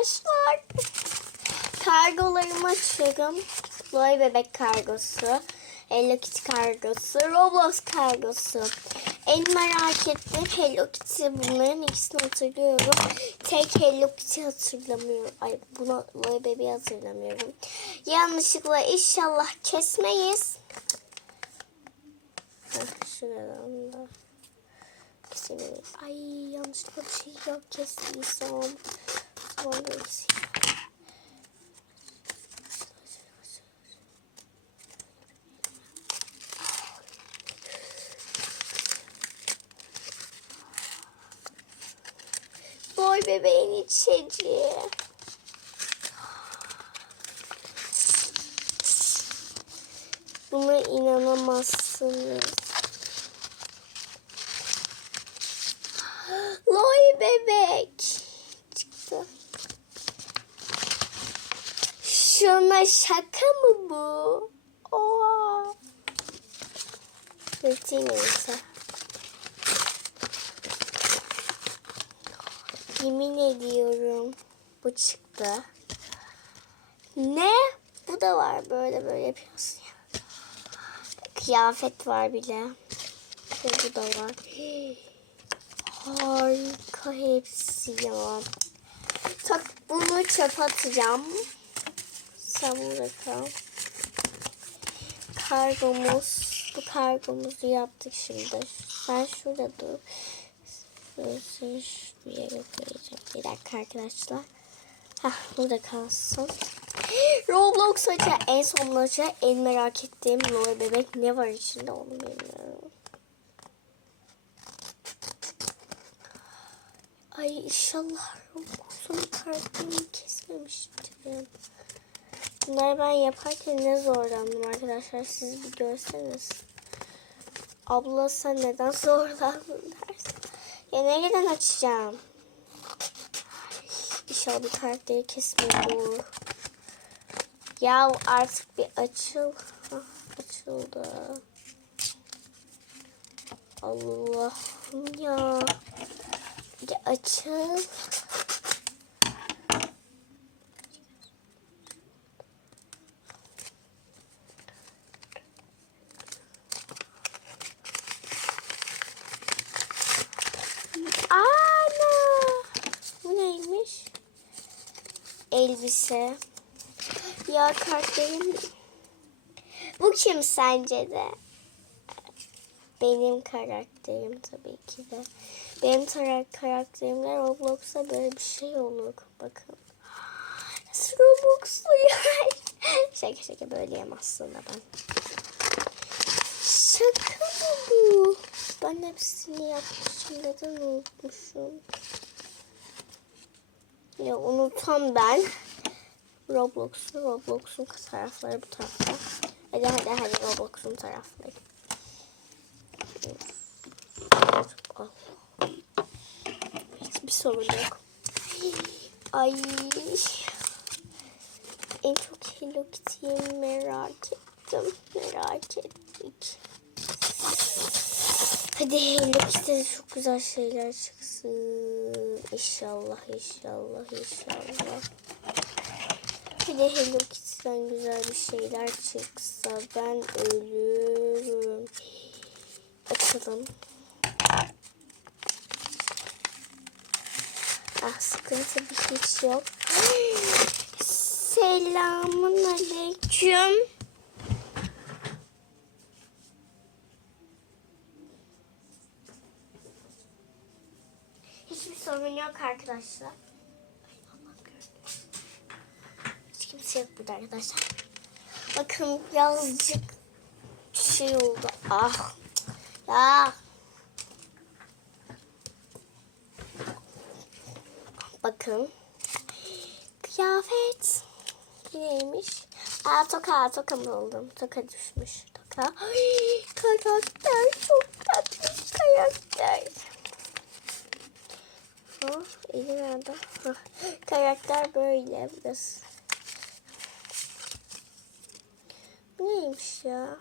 arkadaşlar. Kargolarımı açıyorum. Loy bebek kargosu. Hello Kitty kargosu. Roblox kargosu. En merak ettiğim Hello Kitty bunların ikisini hatırlıyorum. Tek Hello Kitty hatırlamıyorum. Ay buna Loy bebeği hatırlamıyorum. Yanlışlıkla inşallah kesmeyiz. Şuradan da keselim. Ay yanlışlıkla bir şey yok kestiysem. Da keseyim. Boy bebeğin içeceği. Buna inanamazsınız. Loy bebek çıktı. Şuna şaka mı bu? Oha. Bekleyin neyse. Yemin ediyorum bu çıktı. Ne? Bu da var böyle böyle yapıyorsun ya. Kıyafet var bile. Ve bu da var. Harika hepsi ya. Tak bunu çöpe atacağım. Sen burada kal. Kargomuz. Bu kargomuzu yaptık şimdi. Sen şurada dur. Bir yere koyacağım. Bir dakika arkadaşlar. Hah burada kalsın. Roblox açı en son açı en merak ettiğim Lore bebek ne var içinde onu bilmiyorum. Ay inşallah Roblox'un kartını kesmemiştir. Bunları ben yaparken ne zorlandım arkadaşlar siz bir görseniz. Abla sen neden zorlandın dersin. Ya nereden açacağım? İnşallah bir karakteri kesmiyor. Ya artık bir açıl. Hah, açıldı. Allah'ım ya. Bir açıl. Ana! Bu neymiş? Elbise. Ya karakterim. Bu kim sence de? Benim karakterim tabii ki de. Benim karakterimde Roblox'ta böyle bir şey olur. Bakın. Roblox'lu ya? şaka şaka böyleyim aslında ben. Şaka mı bu? Ben hepsini yapmışım. Neden unutmuşum? Ya unutan ben. Roblox'un Roblox'un tarafları bu tarafta. Hadi hadi hadi Roblox'un tarafları. Hiçbir sorun yok. Ay. En çok Hello Kitty'yi merak ettim. Merak ettik. Hadi Hello Kitty'de çok güzel şeyler çıksın. İnşallah, inşallah, inşallah. Bir de Hello Kitty'den güzel bir şeyler çıksa ben ölürüm. Açalım. Ah sıkıntı bir hiç yok. Selamun aleyküm. Hiçbir sorun yok arkadaşlar. Hiç kimse yok burada arkadaşlar. Bakın birazcık şey oldu. Ah. Ya. Bakın. Kıyafet. Neymiş? Aa toka. Toka mı oldum? Toka düşmüş. Toka. Ay, karakter. Çok tatlı karakter. Oh, eli nerede? Karakter böyle biraz. Bu neymiş ya?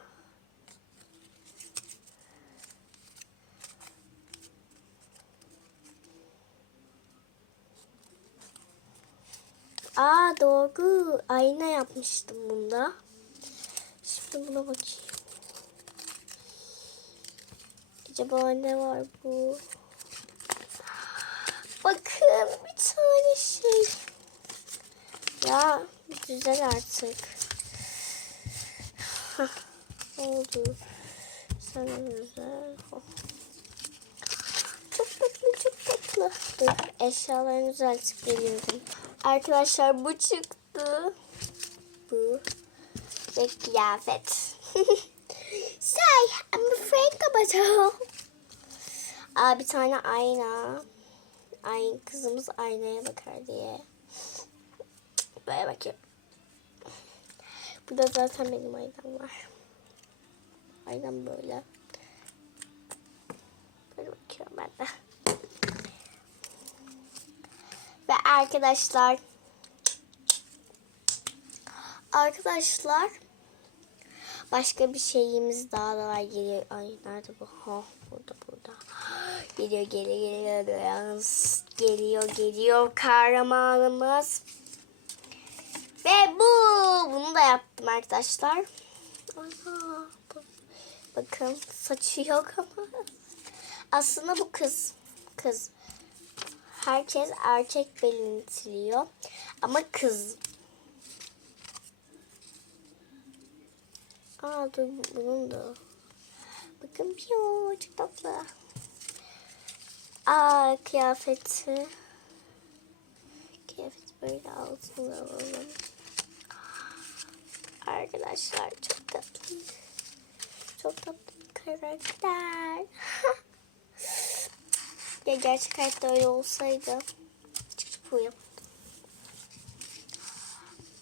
Aa doğru. Ayna yapmıştım bunda. Şimdi buna bakayım. Acaba ne var bu? Bakın bir tane şey. Ya güzel artık. Hah, oldu. Sen güzel. Oh. Çok tatlı çok tatlı. Dur eşyalarını düzeltip geliyorum. Arkadaşlar bu çıktı. Bu. Ve kıyafet. Say I'm afraid kapatım. Aa bir tane ayna. Ay kızımız aynaya bakar diye. Böyle bakayım. Burada zaten benim aynam var. Aynam böyle. Böyle bakıyorum ben de. Ve arkadaşlar Arkadaşlar başka bir şeyimiz daha da var. Geliyor. Ay nerede bu? Ha burada Geliyor geliyor geliyor. Geliyor geliyor kahramanımız. Ve bu. Bunu da yaptım arkadaşlar. Aha, bakın saçı yok ama. Aslında bu kız. Kız. Herkes erkek belirtiliyor. Ama kız. Aa dur bunun da. Bakın piyo çok tatlı. Aa kıyafeti. Kıyafet böyle altına alalım. Arkadaşlar çok tatlı. Çok tatlı bir karakter. ya gerçek hayatta öyle olsaydı. Çıkıp uyum.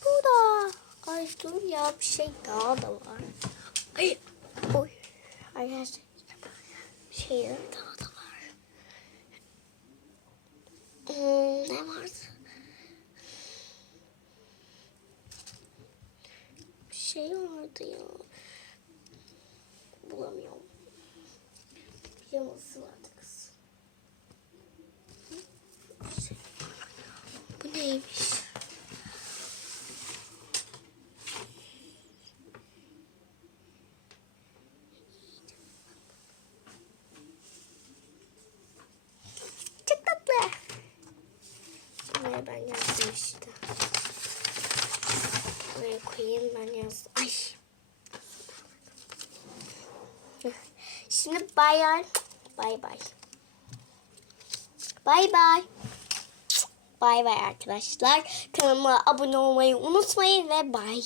Bu da. Ay dur ya bir şey daha da var. Ay. Oy. Arkadaşlar. Bir şey daha da var. Hmm, ne vardı? Bir şey vardı ya. Bulamıyorum. Pijaması vardı kız. Şey. Bu neymiş? Çok tatlı. Buraya ben yazdım işte. Buraya koyayım ben yazdım. Ay. Şimdi bayan. Bay bay. Bay bay. Bay bay arkadaşlar. Kanalıma abone olmayı unutmayın ve bay.